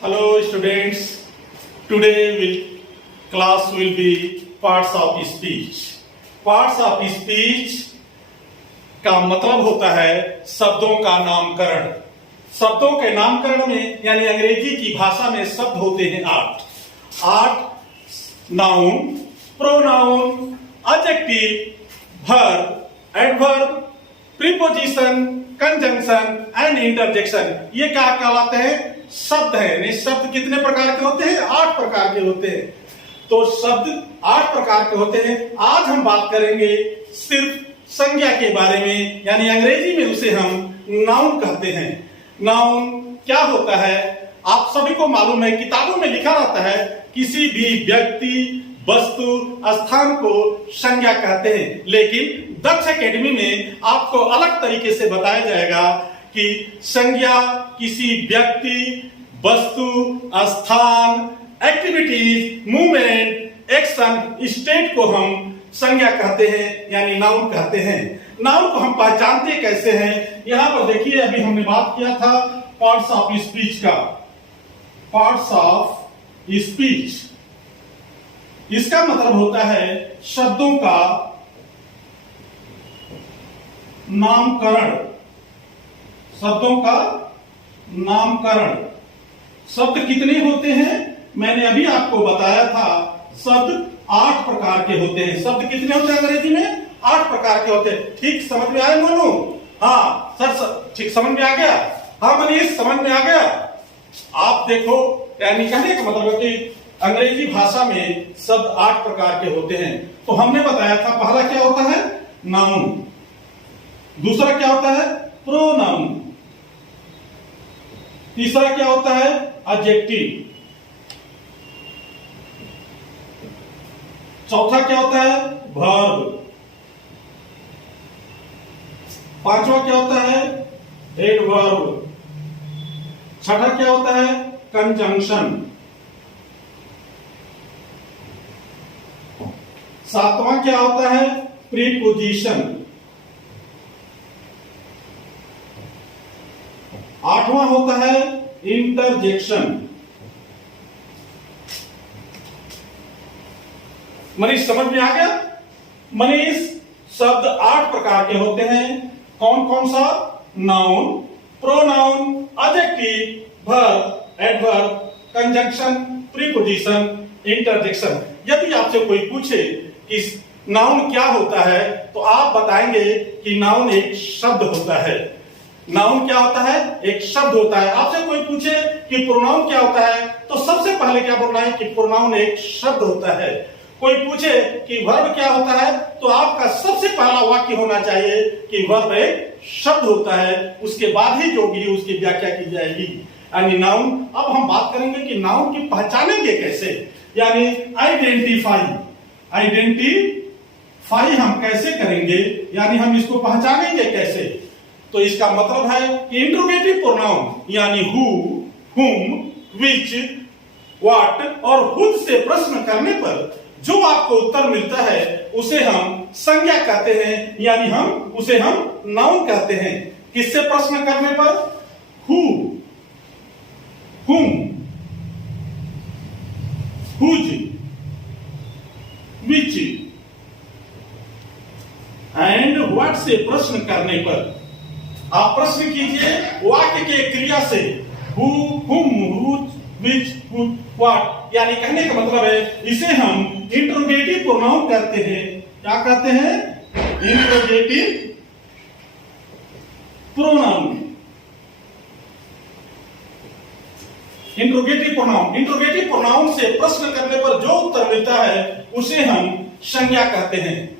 Hello students, class will be parts of speech. Parts of speech का मतलब होता है शब्दों का नामकरण। शब्दों के नामकरण में यानी अंग्रेजी की भाषा में शब्द होते हैं आठ। Noun, pronoun, adjective, verb, adverb, preposition, conjunction and interjection. ये क्या कहलाते हैं? शब्द है। शब्द कितने प्रकार के होते हैं? 8 प्रकार के होते हैं। तो शब्द 8 प्रकार के होते हैं। आज हम बात करेंगे सिर्फ संज्ञा के बारे में, यानी अंग्रेजी में उसे हम नाउन कहते हैं। नाउन क्या होता है? आप सभी को मालूम है, किताबों में लिखा रहता है किसी भी व्यक्ति, वस्तु, स्थान को संज्ञा कहते हैं। लेकिन दक्ष एकेडमी में आपको अलग तरीके से बताया जाएगा कि संज्ञा किसी व्यक्ति, वस्तु, स्थान, एक्टिविटीज, मूवमेंट, एक्शन, स्टेट को हम संज्ञा कहते हैं, यानी नाउन कहते हैं। नाउन को हम पहचानते कैसे हैं? यहां पर देखिए, अभी हमने बात किया था पार्ट्स ऑफ स्पीच का। पार्ट्स ऑफ स्पीच इसका मतलब होता है शब्दों का नामकरण। शब्दों का नामकरण। शब्द कितने होते हैं? मैंने अभी आपको बताया था, शब्द 8 प्रकार के होते हैं। शब्द कितने होते हैं अंग्रेजी में? 8 प्रकार के होते हैं। ठीक समझ में आया मोनू? हाँ सर, ठीक समझ में आ गया? हाँ मनीष, समझ में आ गया? आप देखो, यानी कहने का मतलब है कि अंग्रेजी भाषा में शब्द 8 प्रकार के होते हैं। तो हमने बताया था, पहला क्या होता है? नाउन। दूसरा क्या होता है? प्रोनाउन। तीसरा क्या होता है? एडजेक्टिव। चौथा क्या होता है? वर्ब। पांचवा क्या होता है? एडवर्ब। छठा क्या होता है? कंजंक्शन। सातवां क्या होता है? प्रीपोजिशन। आठवां होता है इंटरजेक्शन। मनीष समझ में आ गया? मनीष, शब्द 8 प्रकार के होते हैं। कौन कौन सा? Noun, pronoun, adjective, verb, adverb, conjunction, preposition, interjection. यदि आपसे कोई पूछे कि नाउन क्या होता है, तो आप बताएंगे कि नाउन एक शब्द होता है। नाउन क्या होता है? एक शब्द होता है। आपसे कोई पूछे कि प्रोनाउन क्या होता है, तो सबसे पहले क्या बोलना है कि प्रोनाउन एक शब्द होता है। कोई पूछे कि वर्ब क्या होता है, तो आपका सबसे पहला वाक्य होना चाहिए कि वर्ब एक शब्द होता है। उसके बाद ही जो भी उसकी व्याख्या की जाएगी, यानी नाउन। अब हम बात करेंगे कि नाउन की पहचानेंगे कैसे, यानी आइडेंटिफाई हम कैसे करेंगे, यानी हम इसको पहचानेंगे कैसे। तो इसका मतलब है कि इंट्रोगेटिव प्रोनाउन यानी हु, हुम, विच, व्हाट और हुज से प्रश्न करने पर जो आपको उत्तर मिलता है उसे हम संज्ञा कहते हैं, यानी उसे हम नाउन कहते हैं। किससे प्रश्न करने पर? हु, हुम, हुज, विच एंड व्हाट से प्रश्न करने पर। आप प्रश्न कीजिए वाक्य के क्रिया से, हु, हुम, हुज, विच, व्हाट, यानी कहने का मतलब है इसे हम इंट्रोगेटिव प्रोनाउन कहते हैं। क्या कहते हैं? Interrogative pronoun. इंट्रोगेटिव प्रोनाउन से प्रश्न करने पर जो उत्तर मिलता है उसे हम संज्ञा कहते हैं।